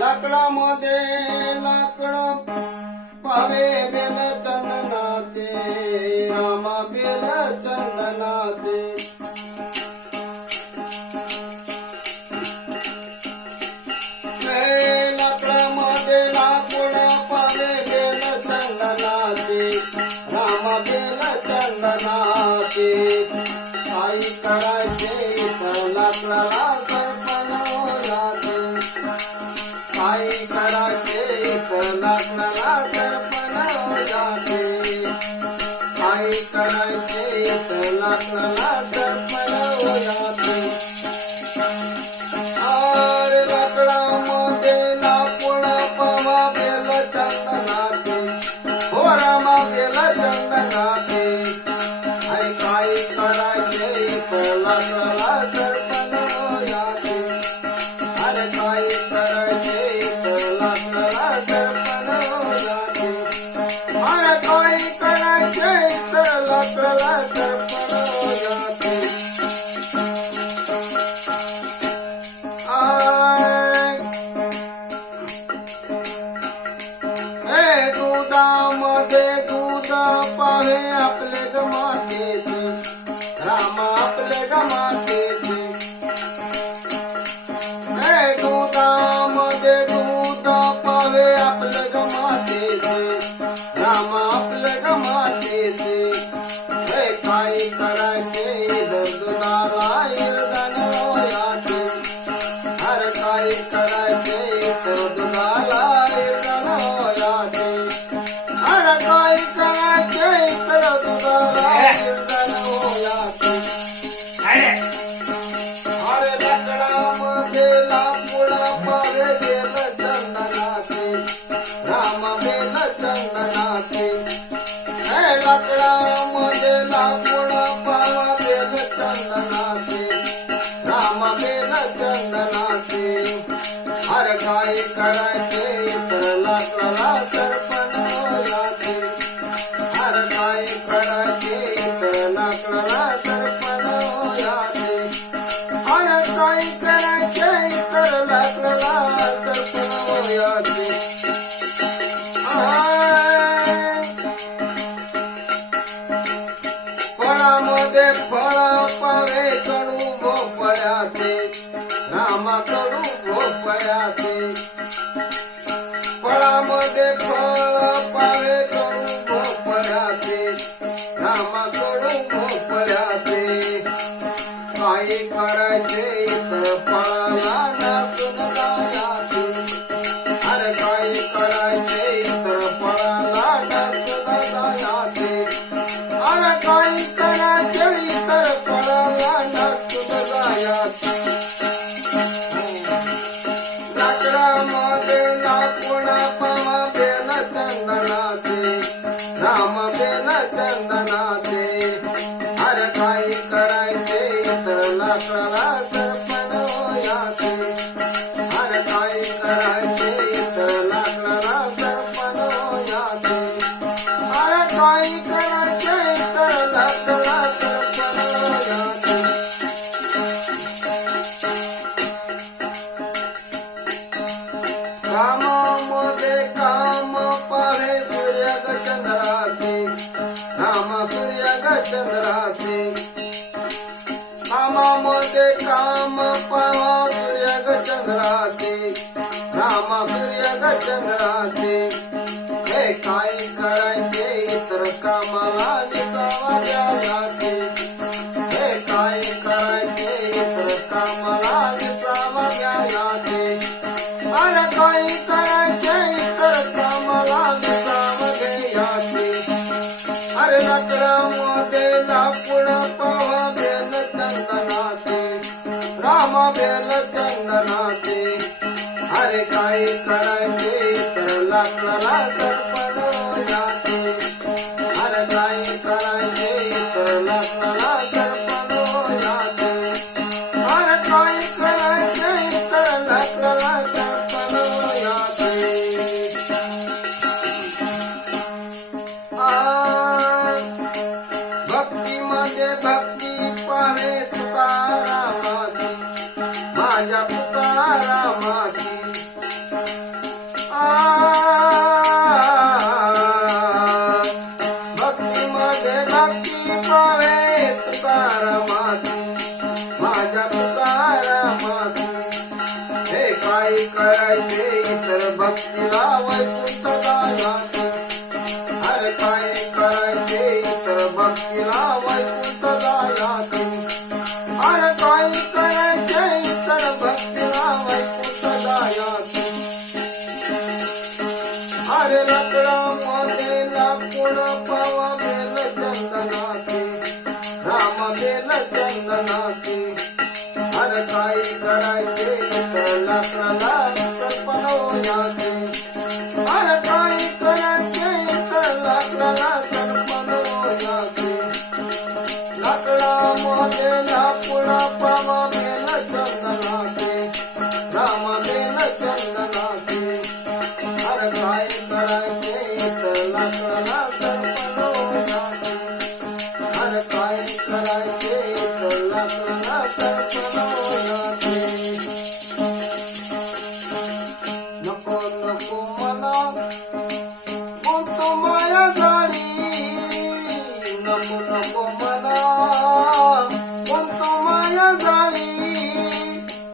लाकडामध्ये लाकड पावे bell चंदनाचे, Rama bell चंदनाचे. लाकडामध्ये लाकूड पावे बेल चंदनाचे, रामा बेल चंदनाचे. काही करायचे तर लाकडाला सरपण जाते, काही करायचे तर लाकडाला सरपण जाते, काही करायचे तर लाकडाला सरपण जाते. अरे लाकडामध्ये लाकूड पावा बेल चंदनाचे, हो रामा बेल चंदनाचे. काही करायचे तर लाकडाला सरपण जाते, अरे काही करायचे तर लाकडाला सरपण जाते, अरे काही करायचे तर लाकडाला सरपण जाते. दुधामध्ये दूध पाहे आपले गमातेचे, रामा आपले गमातेचे. दुधामध्ये दूध पाहे आपले गमातेचे, रामा आपले गमातेचे. काही करायचे तर दुधाला इरदन याचे, अरे काही करायचे तर दुधाला इरदन याचे, अरे काही करायचे तर दुधाला इरदन याचे. अरे लाकडामध्ये लाकूड पावे बेल चंदनाचे, रामा बेल चंदनाचे. लाकडामध्ये लाकूड पावा बेल चंदनाचे, रामा बेल चंदनाचे. अरे काही करायचे तर लाकडाला सरपण जाते, अरे काही करायचे तर लाकडाला सरपण जाते, अरे काही करायचे तर लाकडाला सरपण जाते. फळामध्ये फळ पावे कडू भोपळ्याचे, रामा कडू भोपळ्याचे. फळामध्ये फळ पावे कडू भोपळ्याचे, रामा कडू भोपळ्याचे. काही करायचे तर फळाला नाचून जायचे, अरे काही करायचे तर फळाला नाचून जायचे, अरे काही करायचे तर फळाला नाचून जायचे. लाकडामध्ये लाकूड पावा बेल चंदनाचे, रामा बेल चंदनाचे. अरे काही करायचे तर लाकडाला सरपण जाते, अरे काही करायचे तर लाकडाला सरपण जाते, अरे काही करायचे तर लाकडाला सरपण जाते. कामामध्ये काम पाहे सूर्य ग चंद्राचे, रामा सूर्य ग चंद्राचे. कामामध्ये काम पाहा सूर्य ग चंद्राचे, रामा सूर्य ग चंद्राचे. काही करायचे तर कामाला निघावा द्यायचे, काही करायचे तर कामाला निघावा द्यायचे, अरे काही करायचे तर कामाला निघावा द्यायचे. अरे लाकडामध्ये लाकूड पावा बेल चंदनाचे, रामा बेल चंदनाचे. अरे काही करायचे तर लाकडाला सरपण जाते, अरे काही करायचे तर लाकडाला सरपण जाते, अरे काही करायचे तर लाकडाला सरपण जाते. भक्तीमध्ये भक्ती पाहे तुकारामाची, माझ्या तुकारामाची भक्तीमध्ये भक्ती पावे तुकारामाची माझ्या तुकारामाची हे काय करायचे इतर भक्तीला वैकुंठ जायाचे अरे काय करायचे इतर भक्तीला वैकुंठ जायाचे अरे काय करायचे इतर भक्तीला वैकुंठ जायाचे अरे लाकडामध्ये लाकूड पावा बेल चंदनाचे राम बेल चंदनाचे अरे काय करायचे इतर लाकडा